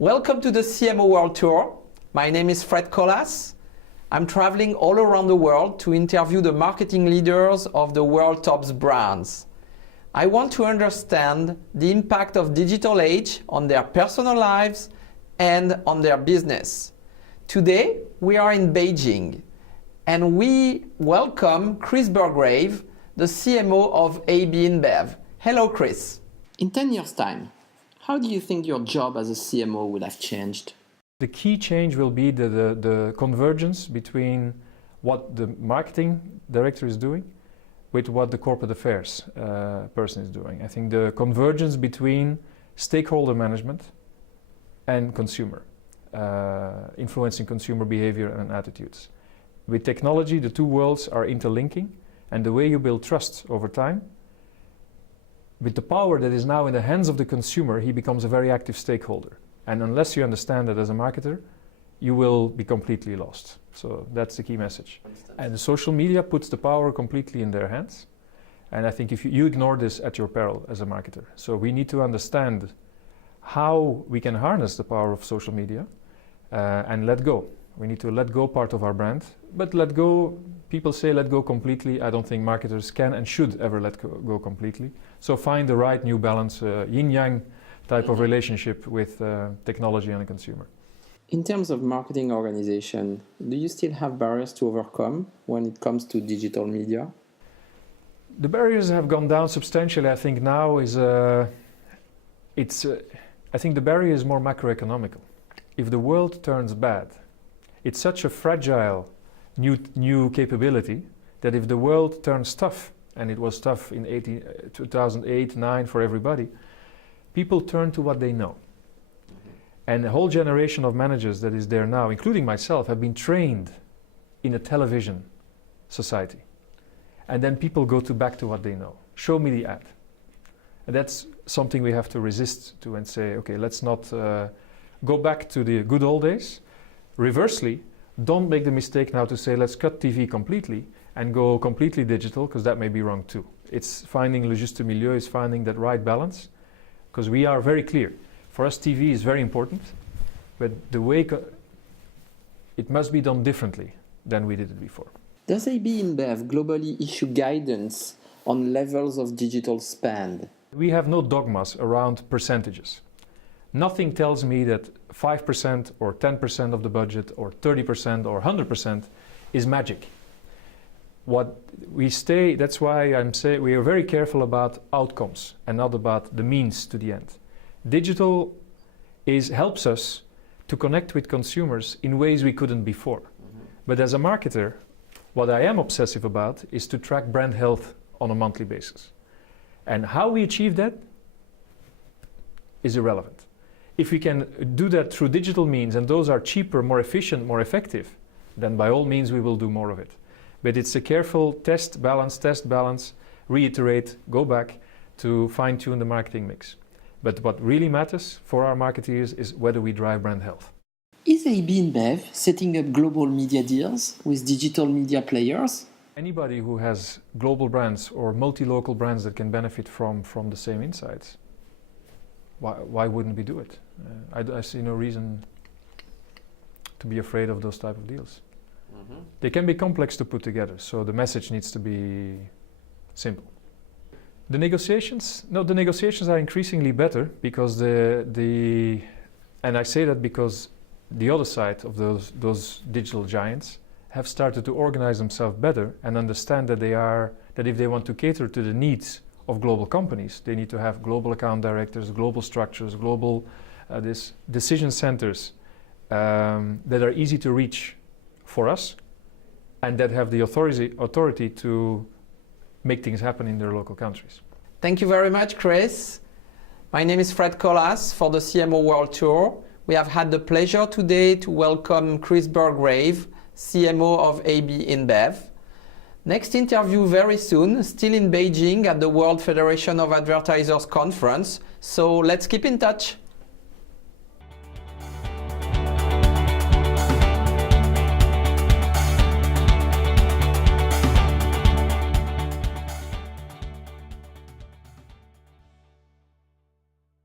Welcome to the CMO World Tour. My name is Fred Colas. I'm traveling all around the world to interview the marketing leaders of the world top brands. I want to understand the impact of digital age on their personal lives and on their business. Today, we are in Beijing and we welcome Chris Burggraeve, the CMO of AB InBev. Hello, Chris. In 10 years' time, how do you think your job as a CMO will have changed? The key change will be the convergence between what the marketing director is doing with what the corporate affairs person is doing. I think the convergence between stakeholder management and consumer, influencing consumer behavior and attitudes. With technology, the two worlds are interlinking, and the way you build trust over time, with the power that is now in the hands of the consumer, he becomes a very active stakeholder. And unless you understand that as a marketer, you will be completely lost. So that's the key message. And the social media puts the power completely in their hands. And I think if you ignore this at your peril as a marketer. So we need to understand how we can harness the power of social media and let go. We need to let go part of our brand, but let go, people say let go completely. I don't think marketers can and should ever let go completely. So find the right new balance, yin-yang type of relationship with technology and a consumer. In terms of marketing organization, do you still have barriers to overcome when it comes to digital media? The barriers have gone down substantially. I think now is, I think the barrier is more macroeconomical. If the world turns bad, it's such a fragile new capability that if the world turns tough, and it was tough in 2008-2009 for everybody, people turn to what they know. And a whole generation of managers that is there now, including myself, have been trained in a television society. And then people go back to what they know. Show me the ad. And that's something we have to resist to and say, okay, let's not go back to the good old days. Reversely, don't make the mistake now to say, let's cut TV completely and go completely digital, because that may be wrong too. It's finding le juste milieu, is finding that right balance, because we are very clear. For us, TV is very important, but the way it must be done differently than we did it before. Does AB InBev globally issue guidance on levels of digital spend? We have no dogmas around percentages. Nothing tells me that 5% or 10% of the budget or 30% or 100% is magic. What we stay, that's why I'm saying we are very careful about outcomes and not about the means to the end. Digital helps us to connect with consumers in ways we couldn't before. But as a marketer, what I am obsessive about is to track brand health on a monthly basis. And how we achieve that is irrelevant. If we can do that through digital means, and those are cheaper, more efficient, more effective, then by all means we will do more of it. But it's a careful test, balance, reiterate, go back to fine-tune the marketing mix. But what really matters for our marketeers is whether we drive brand health. Is AB InBev setting up global media deals with digital media players? Anybody who has global brands or multi-local brands that can benefit from the same insights, why wouldn't we do it? I see no reason to be afraid of those type of deals. They can be complex to put together, so the message needs to be simple. The negotiations are increasingly better because and I say that because the other side of those digital giants have started to organize themselves better and understand that if they want to cater to the needs of global companies, they need to have global account directors, global structures, global decision centers that are easy to reach for us and that have the authority to make things happen in their local countries. Thank you very much, Chris. My name is Fred Colas for the CMO World Tour. We have had the pleasure today to welcome Chris Burggraeve, CMO of AB InBev. Next interview very soon, still in Beijing at the World Federation of Advertisers Conference. So let's keep in touch.